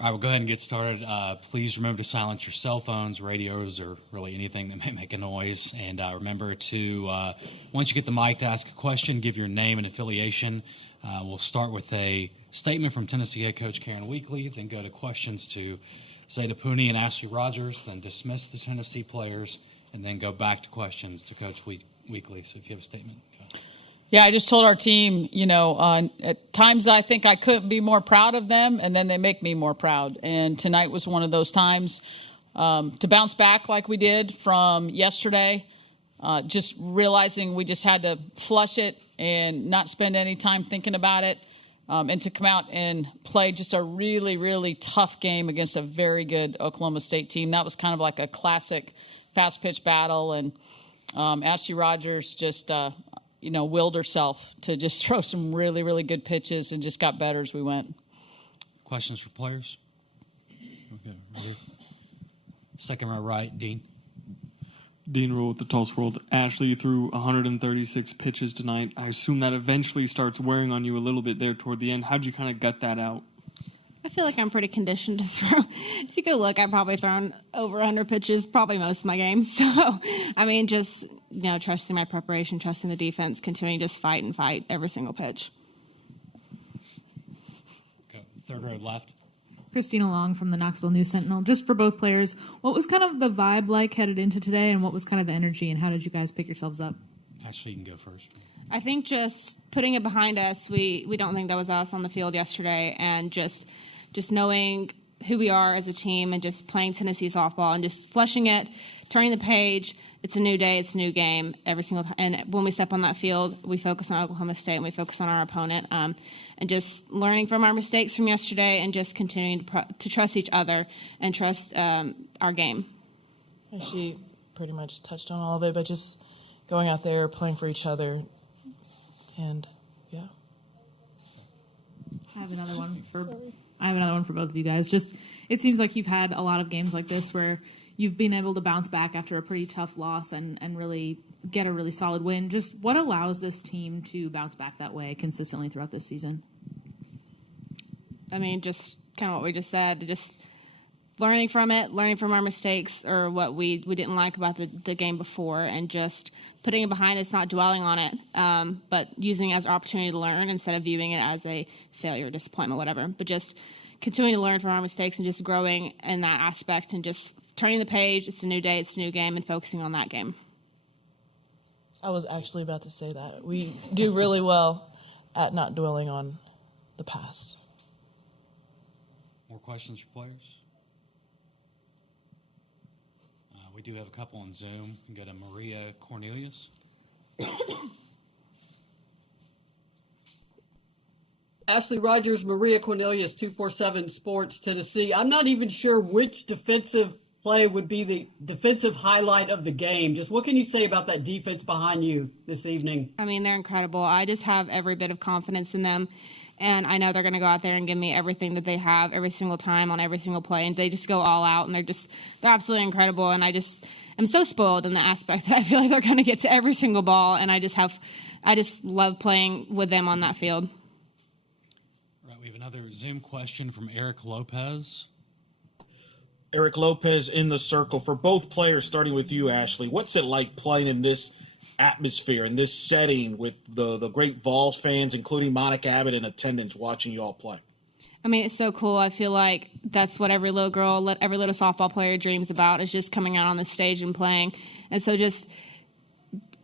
All right, we'll go ahead and get started. Please remember to silence your cell phones, radios, or really anything that may make a noise. And remember to, once you get the mic to ask a question, give your name and affiliation. We'll start with a statement from Tennessee head coach Karen Weekly, then go to questions to Zeta Pooney and Ashley Rogers, then dismiss the Tennessee players, and then go back to questions to Coach Weekly. So if you have a statement. Go. Yeah, I just told our team, at times I think I couldn't be more proud of them, and then they make me more proud. And tonight was one of those times to bounce back like we did from yesterday, just realizing we just had to flush it and not spend any time thinking about it, and to come out and play just a really, really tough game against a very good Oklahoma State team. That was kind of like a classic fast-pitch battle, and Ashley Rogers just willed herself to just throw some really, really good pitches and just got better as we went. Questions for players? Okay, ready? Second row right, Dean. Dean Rule with the Tulsa World. Ashley, you threw 136 pitches tonight. I assume that eventually starts wearing on you a little bit there toward the end. How'd you kind of gut that out? I feel like I'm pretty conditioned to throw. If you go look, I've probably thrown over 100 pitches probably most of my games. So, just, trusting my preparation, trusting the defense, continuing to just fight and fight every single pitch. Okay. Third row left. Christina Long from the Knoxville News Sentinel. Just for both players, what was kind of the vibe like headed into today, and what was kind of the energy, and how did you guys pick yourselves up? Ashley, you can go first. I think just putting it behind us, we don't think that was us on the field yesterday, and just knowing who we are as a team and just playing Tennessee softball and just flushing it, turning the page. It's a new day. It's a new game every single time. And when we step on that field, we focus on Oklahoma State and we focus on our opponent, and just learning from our mistakes from yesterday and just continuing to trust each other and trust our game. She pretty much touched on all of it, but just going out there, playing for each other, and yeah. I have another one for both of you guys. Just, it seems like you've had a lot of games like this where you've been able to bounce back after a pretty tough loss and really get a really solid win. Just what allows this team to bounce back that way consistently throughout this season? Just kind of what we just said, just learning from it, learning from our mistakes or what we didn't like about the game before, and just putting it behind us, not dwelling on it, but using it as an opportunity to learn instead of viewing it as a failure, disappointment, whatever. But just continuing to learn from our mistakes and just growing in that aspect and just turning the page. It's a new day, it's a new game, and focusing on that game. I was actually about to say that. We do really well at not dwelling on the past. More questions for players? We do have a couple on Zoom. We can go to Maria Cornelius. Ashley Rogers, Maria Cornelius, 247 Sports, Tennessee. I'm not even sure which defensive play would be the defensive highlight of the game. Just what can you say about that defense behind you this evening? They're incredible. I just have every bit of confidence in them. And I know they're going to go out there and give me everything that they have every single time on every single play. And they just go all out, and they're absolutely incredible. And I'm so spoiled in the aspect that I feel like they're going to get to every single ball. And I just love playing with them on that field. Right, we have another Zoom question from Eric Lopez. Eric Lopez in the circle. For both players, starting with you, Ashley, what's it like playing in this atmosphere, in this setting with the great Vols fans, including Monica Abbott in attendance, watching you all play? It's so cool. I feel like that's what every little girl, every little softball player dreams about, is just coming out on the stage and playing. And so just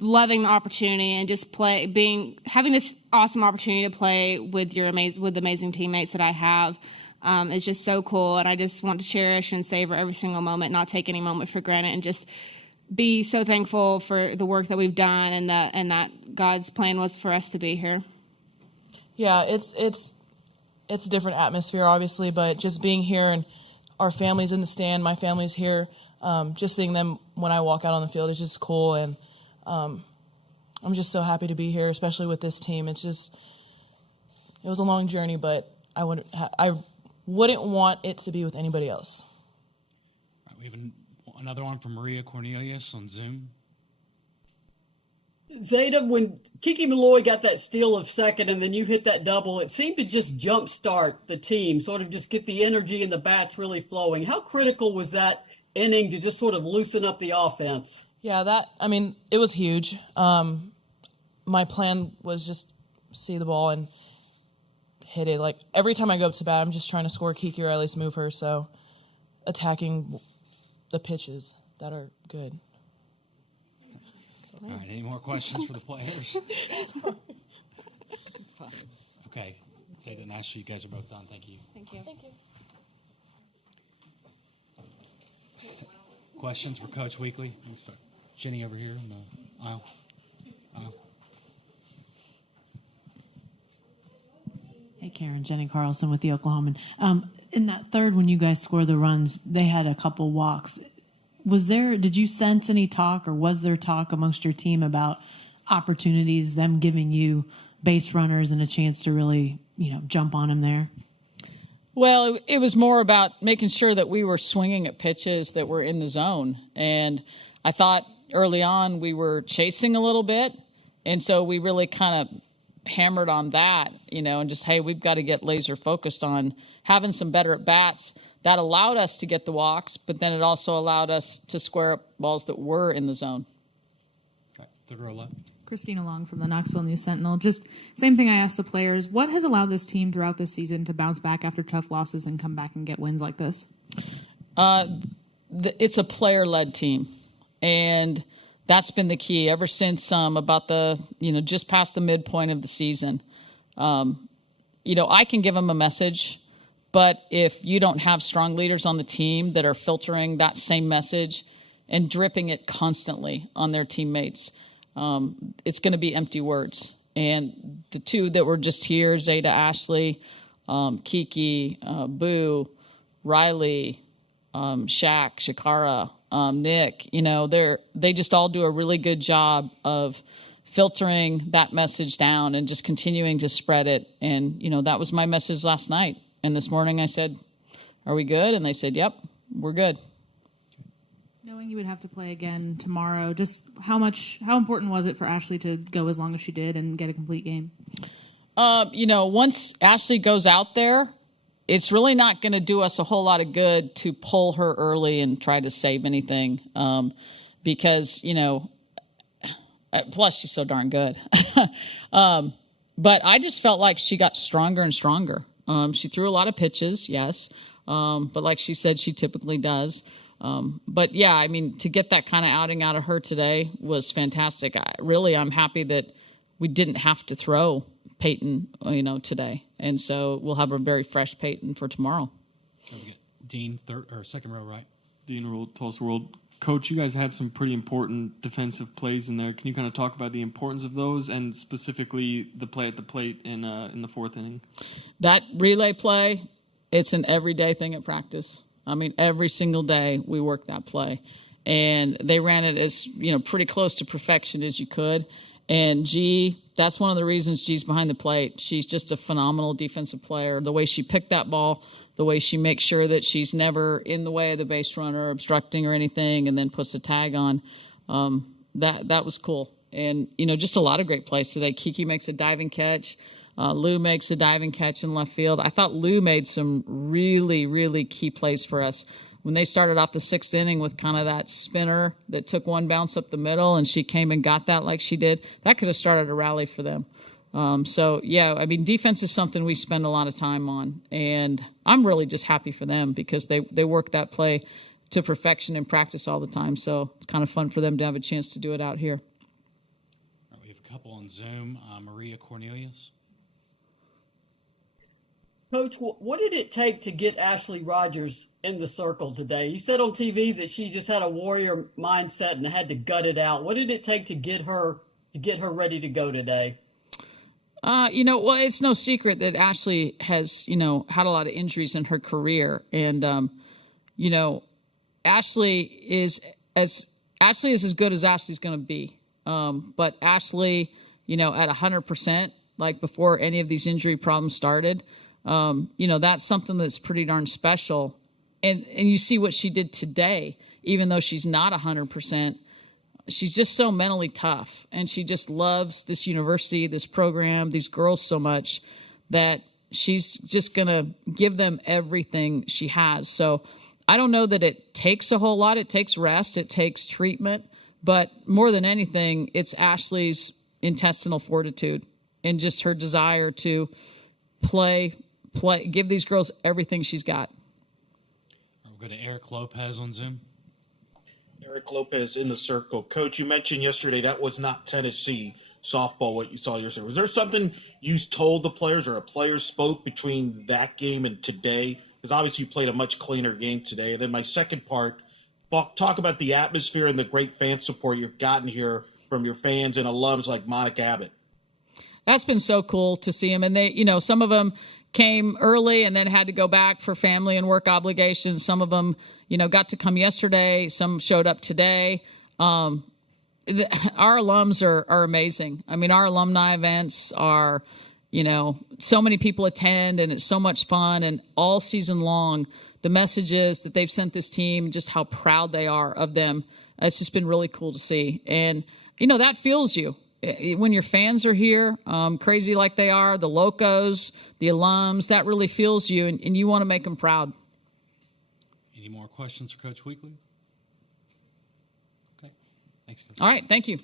loving the opportunity and just having this awesome opportunity to play with the amazing teammates that I have. Is just so cool, and I just want to cherish and savor every single moment, not take any moment for granted, and just be so thankful for the work that we've done and that God's plan was for us to be here. Yeah, it's a different atmosphere, obviously, but just being here and our family's in the stand, my family's here, just seeing them when I walk out on the field is just cool, and I'm just so happy to be here, especially with this team. It was a long journey, but I wouldn't want it to be with anybody else. All right, we have another one from Maria Cornelius on Zoom. Zeta, when Kiki Malloy got that steal of second and then you hit that double, it seemed to just jumpstart the team, sort of just get the energy and the bats really flowing. How critical was that inning to just sort of loosen up the offense? Yeah, it was huge. My plan was just see the ball and hit it. Like, every time I go up to bat, I'm just trying to score Kiki or at least move her, so attacking the pitches that are good. All right, any more questions for the players? Okay, Zeta and Ashley, you guys are both done. Thank you. Thank you. Thank you. Questions for Coach Weekly? Let me start. Jenny over here in the aisle. Hey, Karen, Jenny Carlson with the Oklahoman. In that third, when you guys scored the runs, they had a couple walks. Did you sense any talk, or was there talk amongst your team about opportunities, them giving you base runners and a chance to really, jump on them there? Well, it was more about making sure that we were swinging at pitches that were in the zone. And I thought early on we were chasing a little bit. And so we really kind of hammered on that, and just, hey, we've got to get laser focused on having some better at bats. That allowed us to get the walks, but then it also allowed us to square up balls that were in the zone. Okay, third row left. Christina Long from the Knoxville News Sentinel. Just same thing I asked the players. What has allowed this team throughout this season to bounce back after tough losses and come back and get wins like this? It's a player-led team, and that's been the key ever since about just past the midpoint of the season. I can give them a message, but if you don't have strong leaders on the team that are filtering that same message and dripping it constantly on their teammates, it's going to be empty words. And the two that were just here, Zeta, Ashley, Kiki, Boo, Riley, Shakara, Nick, they just all do a really good job of filtering that message down and just continuing to spread it. And, that was my message last night. And this morning I said, are we good? And they said, yep, we're good. Knowing you would have to play again tomorrow, just how important was it for Ashley to go as long as she did and get a complete game? Once Ashley goes out there, it's really not going to do us a whole lot of good to pull her early and try to save anything because, plus she's so darn good. But I just felt like she got stronger and stronger. She threw a lot of pitches, yes, but like she said, she typically does. But, yeah, to get that kind of outing out of her today was fantastic. I'm happy that we didn't have to throw Peyton, today. And so we'll have a very fresh Peyton for tomorrow. Dean, second row right. Dean Rule, Tulsa World. Coach, you guys had some pretty important defensive plays in there. Can you kind of talk about the importance of those and specifically the play at the plate in the fourth inning? That relay play, it's an everyday thing at practice. Every single day we work that play. And they ran it as, pretty close to perfection as you could. And that's one of the reasons G's behind the plate. She's just a phenomenal defensive player. The way she picked that ball, the way she makes sure that she's never in the way of the base runner, obstructing or anything, and then puts a tag on. That was cool. And, just a lot of great plays today. Kiki makes a diving catch. Lou makes a diving catch in left field. I thought Lou made some really, really key plays for us. When they started off the sixth inning with kind of that spinner that took one bounce up the middle and she came and got that like she did, that could have started a rally for them. Defense is something we spend a lot of time on. And I'm really just happy for them because they work that play to perfection in practice all the time. So it's kind of fun for them to have a chance to do it out here. We have a couple on Zoom. Maria Cornelius. Coach, what did it take to get Ashley Rogers in the circle today? You said on TV that she just had a warrior mindset and had to gut it out. What did it take to get her ready to go today? It's no secret that Ashley has, had a lot of injuries in her career. And, Ashley is as good as Ashley's going to be. But Ashley, at 100%, like before any of these injury problems started, that's something that's pretty darn special. And you see what she did today, even though she's not 100%. She's just so mentally tough, and she just loves this university, this program, these girls so much that she's just going to give them everything she has. So I don't know that it takes a whole lot. It takes rest. It takes treatment. But more than anything, it's Ashley's intestinal fortitude and just her desire to play, give these girls everything she's got. We'll go to Eric Lopez on Zoom. Eric Lopez in the circle. Coach, you mentioned yesterday that was not Tennessee softball, what you saw yesterday. Was there something you told the players or a player spoke between that game and today? Because obviously you played a much cleaner game today. And then my second part, talk about the atmosphere and the great fan support you've gotten here from your fans and alums like Monica Abbott. That's been so cool to see them. And they, some of them came early and then had to go back for family and work obligations. Some of them, got to come yesterday. Some showed up today. Our alums are amazing. I mean, our alumni events are, so many people attend and it's so much fun. And all season long, the messages that they've sent this team, just how proud they are of them. It's just been really cool to see. And, that fuels you. When your fans are here, crazy like they are, the locos, the alums, that really fuels you, and you want to make them proud. Any more questions for Coach Weekly? Okay. Thanks, Coach. All right. Thank you.